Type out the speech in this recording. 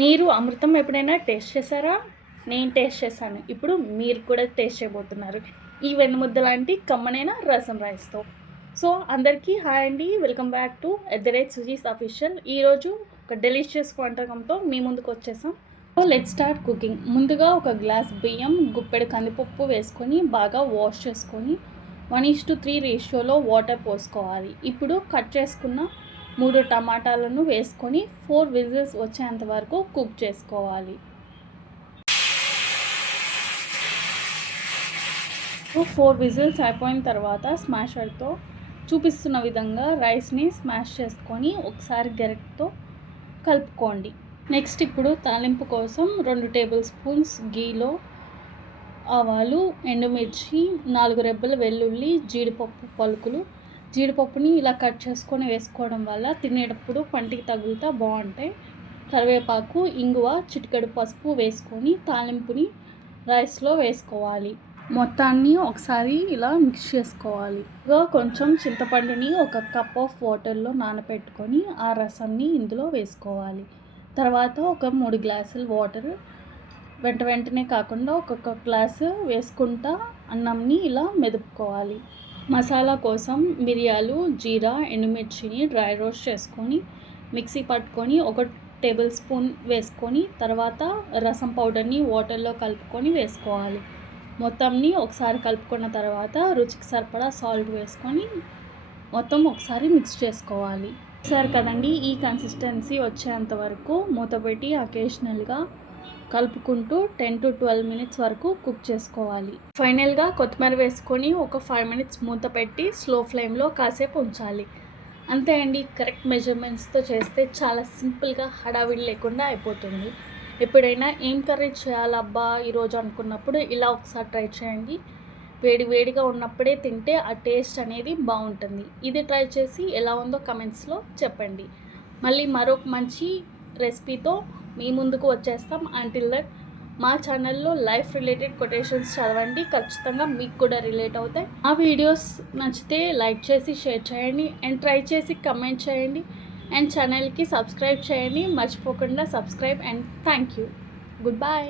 మీరు అమృతం ఎప్పుడైనా టేస్ట్ చేశారా? నేను టేస్ట్ చేశాను. ఇప్పుడు మీరు కూడా టేస్ట్ చేయబోతున్నారు ఈ వెన్నముద్ద లాంటి కమ్మనైన రసం రైస్తో. సో అందరికీ హాయ్ అండి, welcome back to @Suji's official. ఈరోజు ఒక డెలిషియస్ వంటకంతో మీ ముందుకు వచ్చేసాం. So let's start cooking. ముందుగా ఒక గ్లాస్ బియ్యం, గుప్పెడు కందిపప్పు వేసుకొని బాగా వాష్ చేసుకొని 1:3 రేషియోలో వాటర్ పోసుకోవాలి. ఇప్పుడు కట్ చేసుకున్న 3 టమాటాలను వేసుకొని 4 విజిల్స్ వచ్చేంత వరకు కుక్ చేసుకోవాలి. 4 విజిల్స్ అయిపోయిన తర్వాత స్మాషర్తో చూపిస్తున్న విధంగా రైస్ని స్మాష్ చేసుకొని ఒకసారి గరిటెతో కలుపుకోండి. నెక్స్ట్ ఇప్పుడు తాలింపు కోసం 2 టేబుల్ స్పూన్స్ గీలో ఆవాలు, ఎండుమిర్చి, 4 రెబ్బల వెల్లుల్లి, జీడిపప్పు పలుకులు. జీడిపప్పుని ఇలా కట్ చేసుకొని వేసుకోవడం వల్ల తినేటప్పుడు పంటికి తగులుతా బాగుంటాయి. కరివేపాకు, ఇంగువ, చిటికెడు పసుపు వేసుకొని తాలింపుని రైస్లో వేసుకోవాలి. మొత్తాన్ని ఒకసారి ఇలా మిక్స్ చేసుకోవాలి. కొంచెం చింతపండుని ఒక కప్ ఆఫ్ వాటర్లో నానబెట్టుకొని ఆ రసాన్ని ఇందులో వేసుకోవాలి. తర్వాత ఒక 3 గ్లాసులు వాటర్ వెంటనే కాకుండా ఒక్కొక్క గ్లాసు వేసుకుంటా అన్నంని ఇలా మెదుపుకోవాలి. మసాలా కోసం మిరియాలు, జీరా, ఎండుమిర్చిని డ్రై రోస్ట్ చేసుకొని మిక్సీ పట్టుకొని 1 టేబుల్ స్పూన్ వేసుకొని తర్వాత రసం పౌడర్ని వాటర్లో కలుపుకొని వేసుకోవాలి. మొత్తంని ఒకసారి కలుపుకున్న తర్వాత రుచికి సరిపడా సాల్ట్ వేసుకొని మొత్తం ఒకసారి మిక్స్ చేసుకోవాలి. సరే కదండి, ఈ కన్సిస్టెన్సీ వచ్చేంత వరకు మూత పెట్టి అకేషనల్గా కలుపుకుంటూ 10 to 12 మినిట్స్ వరకు కుక్ చేసుకోవాలి. ఫైనల్గా కొత్తిమీర వేసుకొని ఒక 5 మినిట్స్ మూత పెట్టి స్లో ఫ్లేమ్లో కాసేపు ఉంచాలి. అంతే అండి, కరెక్ట్ మెజర్మెంట్స్తో చేస్తే చాలా సింపుల్గా హడావిడి లేకుండా అయిపోతుంది. ఎప్పుడైనా ఏం కర్రీ చేయాలబ్బా ఈరోజు అనుకున్నప్పుడు ఇలా ఒకసారి ట్రై చేయండి. వేడిగా ఉన్నప్పుడే తింటే ఆ టేస్ట్ అనేది బాగుంటుంది. ఇది ట్రై చేసి ఎలా ఉందో కమెంట్స్లో చెప్పండి. మళ్ళీ మరొక మంచి రెసిపీతో మీ ముందుకు వచ్చేస్తాం. అంటిల్ దట్ మా ఛానల్లో లైఫ్ రిలేటెడ్ కొటేషన్స్ చదవండి, ఖచ్చితంగా మీకు కూడా రిలేట్ అవుతాయి. ఆ వీడియోస్ నచ్చితే లైక్ చేసి షేర్ చేయండి అండ్ ట్రై చేసి కమెంట్ చేయండి అండ్ ఛానల్కి సబ్స్క్రైబ్ చేయండి. మర్చిపోకుండా subscribe and thank you. Good bye.